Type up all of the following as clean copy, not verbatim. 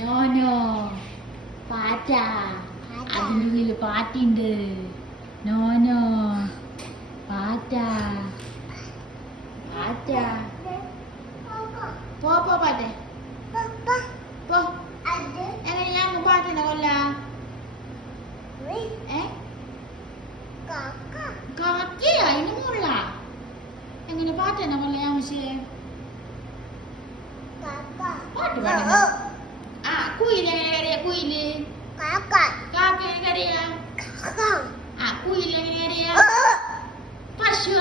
No no പാറ്റ. അതിൻ്റെ ഉള്ളിൽ പാറ്റുണ്ട്. നോ നോ പാറ്റ. പാറ്റ പോ പോ പാറ്റ പോ. എങ്ങനെ ഞാൻ പാറ്റനെ കൊല്ല? കാക്കയ അതിന് മുള്ള എങ്ങനെ പാറ്റനെ കൊല്ല? ഞാൻ പക്ഷേ പാട്ട് പാടുന്നു. ആ കുയിൽ എങ്ങനെ കറിയാ? കുയില് കാക്ക എങ്ങനെ കറിയാ? ആ കുയിൽ എങ്ങനെ കറിയാ? പശു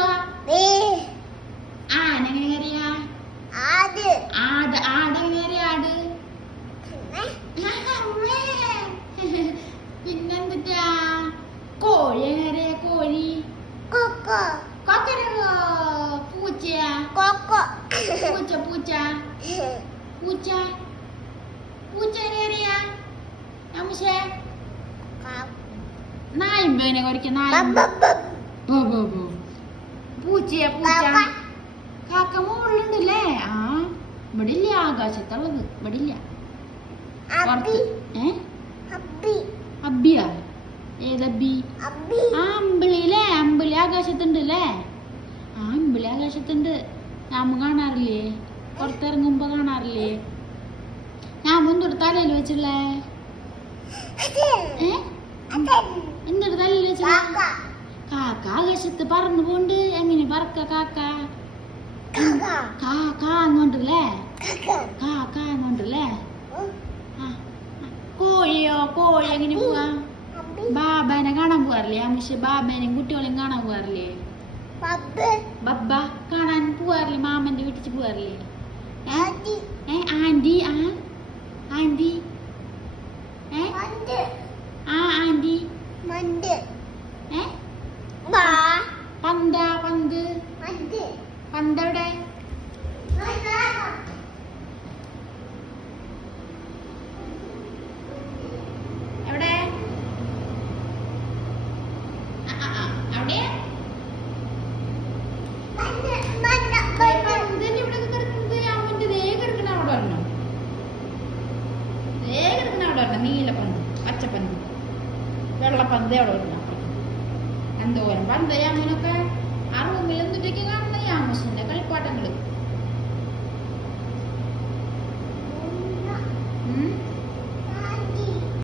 ആന എങ്ങനെ കറിയാ? ആട് എങ്ങനെ കറിയാ? ആട് പിന്നെന്തിട്ടാ? കോഴി എങ്ങനെ കറിയാ? കോഴി കൊക്കരോ. പൂച്ചയാ? പൂച്ച പൂച്ച പൂച്ച പൂച്ച എങ്ങനെ കറിയാ? അമ്മേ നായമ്പ എങ്ങനെ കുറയ്ക്ക? നായമ്പ പൂച്ചയാ? പൂച്ച കാക്ക മുകളിലുണ്ടല്ലേ? ആ ഇവിടെ ഇല്ല, ആകാശത്തുള്ളത് ഇവിടെ ഇല്ല. അബ്ബിയാ? ഏതബ്ബി? ആ അമ്പിളില്ലേ? അമ്പിളി ആകാശത്തുണ്ടല്ലേ? ആ അമ്പിളി ആകാശത്തുണ്ട്. ഞാൻ കാണാറില്ലേ? പുറത്തിറങ്ങുമ്പോ കാണാറില്ലേ? ഞാൻ എന്തൊരു തലയിൽ വെച്ചുള്ളേ? എന്തൊരു തലയിൽ വെച്ചുള്ള? കാക്ക ആകാശത്ത് പറന്നു പോണ്ട്. എങ്ങനെ പറക്ക കാക്ക? കാന്നുണ്ടല്ലേ? കാന്നുണ്ടല്ലേ? കോഴിയോ? കോഴി എങ്ങനെ പോവാ? ബാബേനെ കാണാൻ പോവാറില്ലേ? അമ്മ ബാബേനെയും കുട്ടികളെയും കാണാൻ പോവാറില്ലേ? ബബ്ബ കാണാൻ പോവാറില്ലേ? മാമന്റെ വീട്ടിൽ പോവാറില്ലേ? ആന്റി? ആന്റി ആന്റി പന്താ? പന്തെവിടെ? എവിടെ? അവിടെ നീലപ്പന്ത്, പച്ചപ്പന്ത്, വെള്ളപ്പന്ത് എവിടെ വരുന്ന എന്തോരം പന്ത്. അങ്ങനൊക്കെ ആ റൂമിൽ എന്തിട്ടൊക്കെ കാണുന്ന യാമസിന്റെ കളിപ്പാട്ടങ്ങള്.